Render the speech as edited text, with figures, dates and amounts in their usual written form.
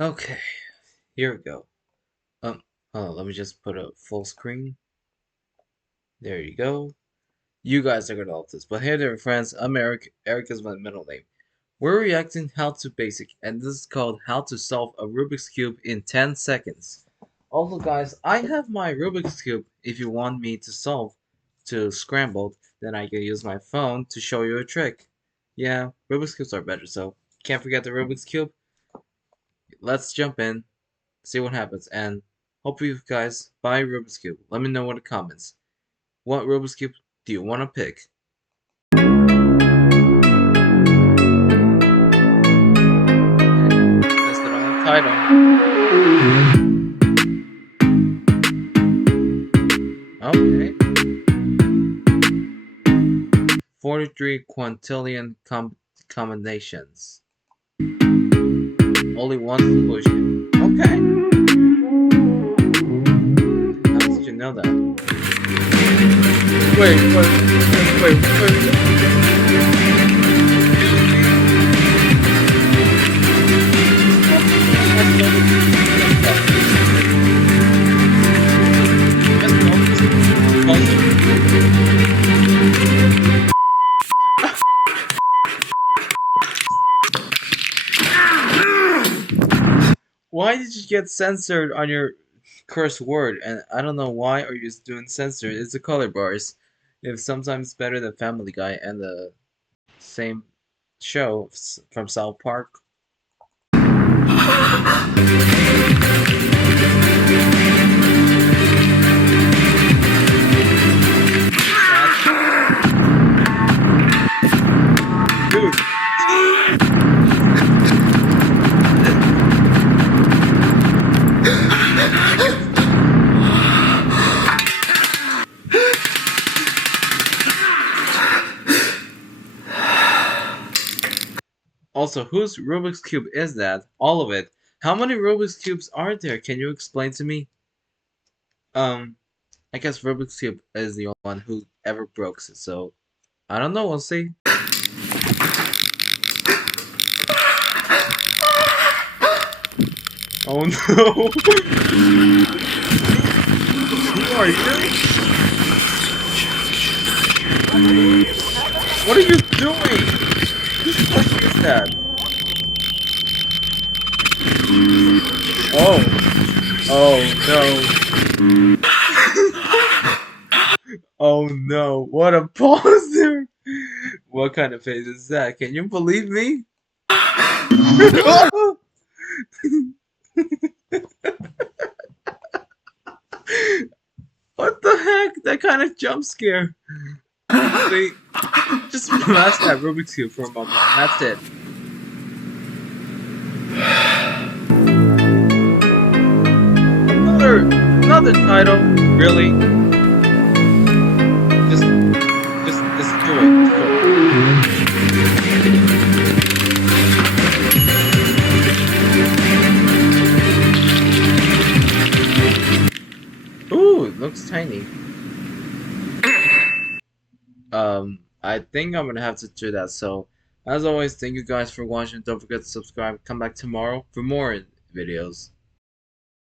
Okay, here we go. Hold on, let me just put a full screen. There you go. You guys are gonna love this. But hey there, friends. I'm Eric. Eric is my middle name. We're reacting How to Basic, and this is called How to Solve a Rubik's Cube in 10 Seconds. Also, guys, I have my Rubik's Cube. If you want me to solve to scrambled, then I can use my phone to show you a trick. Yeah, Rubik's Cubes are better, so can't forget the Rubik's Cube. Let's jump in, see what happens, and hope you guys buy Rubik's Cube. Let me know in the comments. What Rubik's Cube do you want to pick? That's the wrong title. Okay. 43 quintillion combinations. Only one solution. Okay. How did you know that? Why did you get censored on your curse word? And I don't know why are you doing censored. It's the color bars. If sometimes better than Family Guy and the same show from South Park. Dude. Also, whose Rubik's Cube is that? All of it. How many Rubik's Cubes are there? Can you explain to me? I guess Rubik's Cube is the only one who ever broke it, so I don't know, we'll see. Oh no! Who are you? What are you doing? Whose puppy is that? Oh. Oh no. Oh no. What a poser. What kind of face is that? Can you believe me? What the heck? That kind of jump scare. Wait, just smash that Rubik's Cube for a moment. That's it. Another title. Really? Just do it. Ooh, it looks tiny. I think I'm gonna have to do that. So, as always, thank you guys for watching. Don't forget to subscribe. Come back tomorrow for more videos.